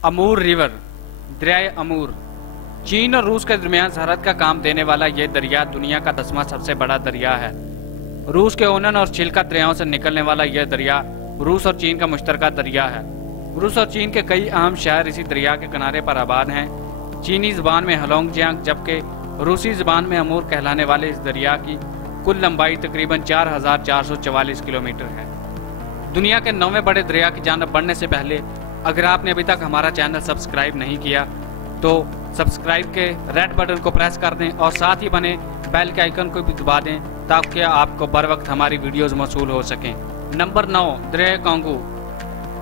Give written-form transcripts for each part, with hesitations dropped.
अमूर river, दरियाए अमूर, चीन और रूस के दरमियान सरहद का काम देने वाला यह दरिया दुनिया का 10वां सबसे बड़ा दरिया है। रूस के ओनन और छिलका दरियाओं से निकलने वाला यह दरिया रूस और चीन का मुश्तरका दरिया है। रूस और चीन के कई अहम शहर इसी दरिया के किनारे पर आबाद हैं। चीनी ज़बान में हलोंगजियांग जबकि रूसी ज़बान में अमूर कहलाने वाले इस दरिया की कुल लंबाई तकरीबन 4,444 किलोमीटर है। दुनिया के 9वें बड़े दरिया की जानिब बढ़ने से पहले अगर आपने अभी तक हमारा चैनल सब्सक्राइब नहीं किया तो सब्सक्राइब के रेड बटन को प्रेस कर दें और साथ ही बने बेल के आइकन को भी दबा दें ताकि आपको बर वक्त हमारी वीडियोस मौसूल हो सकें। नंबर 9, दरिया कांगो।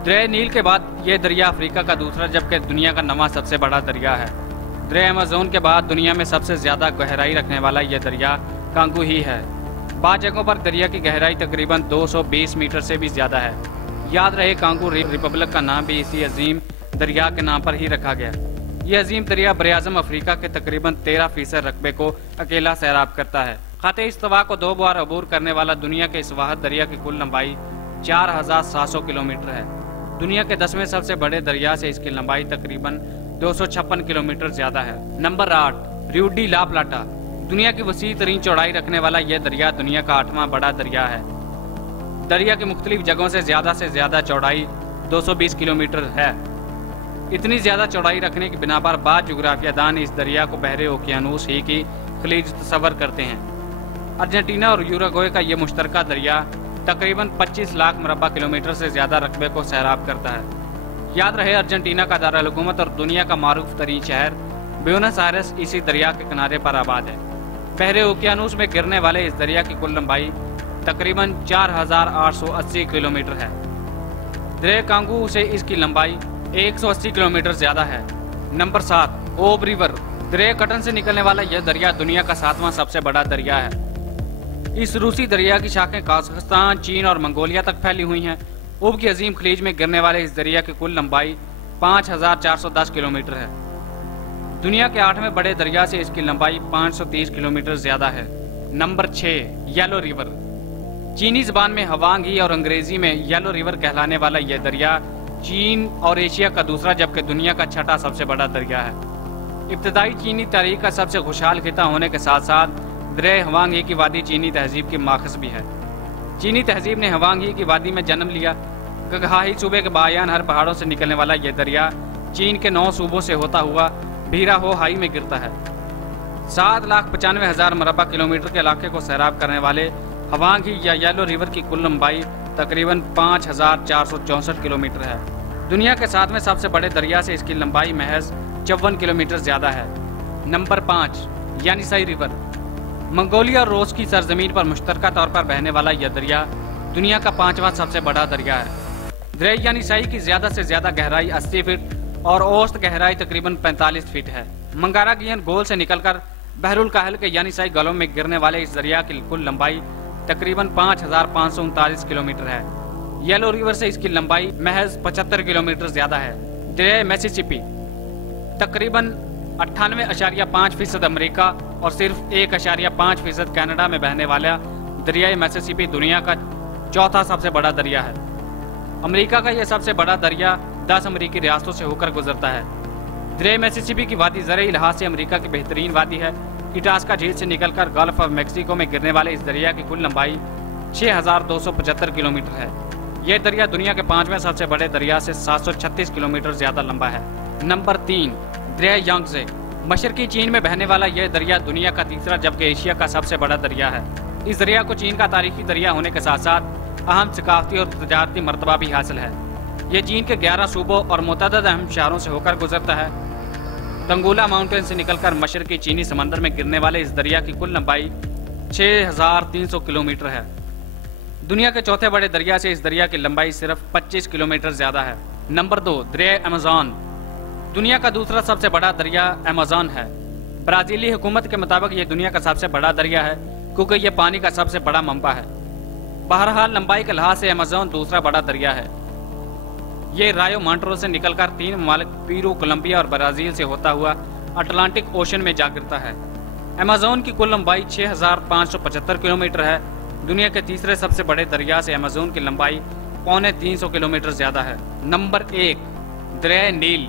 दरिया नील के बाद ये दरिया अफ्रीका का दूसरा जबकि दुनिया का 9वां सबसे बड़ा दरिया है। दरिया अमेज़न के बाद दुनिया में सबसे ज़्यादा गहराई रखने वाला यह दरिया कांगो ही है। बाद जगहों पर दरिया की गहराई तकरीबन 220 मीटर से भी ज़्यादा है। याद रहे कांगो रिपब्लिक का नाम भी इसी अजीम दरिया के नाम पर ही रखा गया। यह अजीम दरिया बरआज़म अफ्रीका के तकरीबन 13% रकबे को अकेला सैराब करता है। ख़ाते इस्तवा को 2 बार अबूर करने वाला दुनिया के इस वाहिद दरिया की कुल लंबाई 4,700 किलोमीटर है। दुनिया के 10वें सबसे बड़े दरिया से इसकी लंबाई तकरीबन 256 किलोमीटर ज्यादा है। नंबर 8, रियो डी ला प्लाटा। दुनिया की वसी तरीन चौड़ाई रखने वाला यह दरिया दुनिया का 8वां बड़ा दरिया है। दरिया की मुख्तलिफ जगहों से ज्यादा चौड़ाई 220 किलोमीटर है। इतनी ज्यादा चौड़ाई रखने की बिना पर बाद जुग्राफियादान इस दरिया को बहरे ओकियानूस ही की खलीज तस्वर करते हैं। अर्जेंटीना और यूरुग्वे का यह मुश्तरका दरिया तकरीबन 25 लाख मुरब्बा किलोमीटर से ज्यादा रकबे को सैराब करता है। याद रहे अर्जेंटीना का दारुल हुकूमत और दुनिया का मारूफ तरीन शहर ब्यूनस आयर्स इसी दरिया के किनारे पर आबाद है। बहरे ओकियानूस में गिरने वाले इस दरिया की कुल लंबाई तकरीबन 4,880 किलोमीटर है। दरिया कांगो से इसकी लंबाई 180 किलोमीटर ज्यादा है। नंबर 7, ओब रिवर। दरिया कटन से निकलने वाला यह दरिया दुनिया का 7वां सबसे बड़ा दरिया है। इस रूसी दरिया की शाखें काजाकिस्तान, चीन और मंगोलिया तक फैली हुई हैं। ओब की अजीम खलीज में गिरने वाले इस दरिया की कुल लंबाई 5,410 किलोमीटर है। दुनिया के 8वें बड़े दरिया से इसकी लंबाई 530 किलोमीटर ज्यादा है। Number 6, yellow river. चीनी जबान में हवांगी और अंग्रेजी में येलो रिवर कहलाने वाला यह दरिया चीन और एशिया का दूसरा जबकि दुनिया का 6ठा सबसे बड़ा दरिया है। इब्तदाई चीनी तारीख का सबसे खुशहाल खिता होने के साथ साथ दरिया हवांगी की वादी चीनी तहजीब की माखज़ भी है। चीनी तहजीब ने हवांगी की वादी में जन्म लिया। गगहाई सूबे के बायान हर पहाड़ों से निकलने वाला यह दरिया चीन के 9 सूबों से होता हुआ भीरा हो हाई में गिरता है। 7,95,000 मुरब्बा किलोमीटर के इलाके को सैराब करने वाले हवांगी या येलो रिवर की कुल लंबाई तकरीबन 5,464 किलोमीटर है। दुनिया के 7वें सबसे बड़े दरिया से इसकी लंबाई महज 54 किलोमीटर ज्यादा है। Number 5, यानिसाई river. मंगोलिया और रूस की सरजमीन पर मुश्तरका तौर पर बहने वाला यह दरिया दुनिया का 5वां सबसे बड़ा दरिया है। दरिया यानिसाई की ज्यादा से ज्यादा गहराई 80 फीट और औसत गहराई तकरीबन 45 फीट है। मंगारागियन गोल से निकलकर बहरुल काहिल के यानिसाई गलों में गिरने वाले इस दरिया की कुल लंबाई तकरीबन 5,539 किलोमीटर है। येलो रिवर से इसकी लंबाई महज 75 किलोमीटर ज्यादा है। दरिया मिसिसिपी तकरीबन 98.5% अमेरिका और सिर्फ 1.5% कनाडा में बहने वाला दरिया मिसिसिपी दुनिया का 4था सबसे बड़ा दरिया है। अमेरिका का यह सबसे बड़ा दरिया 10 अमेरिकी रियासतों से होकर गुजरता है। दरिया मिसिसिपी की वादी ज़राई लिहाज से अमेरिका की बेहतरीन वादी है। इटास्का झील से निकलकर गल्फ ऑफ मैक्सिको में गिरने वाले इस दरिया की कुल लंबाई 6,275 किलोमीटर है। यह दरिया दुनिया के 5वें सबसे बड़े दरिया से 736 किलोमीटर ज्यादा लंबा है। नंबर 3, दरिया यांगजे। मशरकी चीन में बहने वाला यह दरिया दुनिया का तीसरा जबकि एशिया का सबसे बड़ा दरिया है। इस दरिया को चीन का तारीखी दरिया होने के साथ साथ अहम सकाफती और तजारती मर्तबा भी हासिल है। यह चीन के 11 सूबों और मुतअद्दिद अहम शहरों से होकर गुजरता है। तंगुला माउंटेन से निकलकर मशरकी चीनी समंदर में गिरने वाले इस दरिया की कुल लंबाई 6,300 किलोमीटर है। दुनिया के 4थे बड़े दरिया से इस दरिया की लंबाई सिर्फ 25 किलोमीटर ज्यादा है। नंबर 2, दरिया अमेज़न। दुनिया का दूसरा सबसे बड़ा दरिया अमेज़न है। ब्राजीली हुकूमत के मुताबिक यह दुनिया का सबसे बड़ा दरिया है क्योंकि यह पानी का सबसे बड़ा मंबा है। बहरहाल लंबाई के लिहाज से अमेज़न दूसरा बड़ा दरिया है। ये रायो मांट्रो से निकलकर 3 ममालिक पेरू, कोलंबिया और ब्राजील से होता हुआ अटलांटिक ओशन में जा गिरता है। अमेज़न की कुल लंबाई 6,575 किलोमीटर है। दुनिया के तीसरे सबसे बड़े दरिया से अमेज़न की लंबाई 325 किलोमीटर ज्यादा है। नंबर 1, दरिया नील।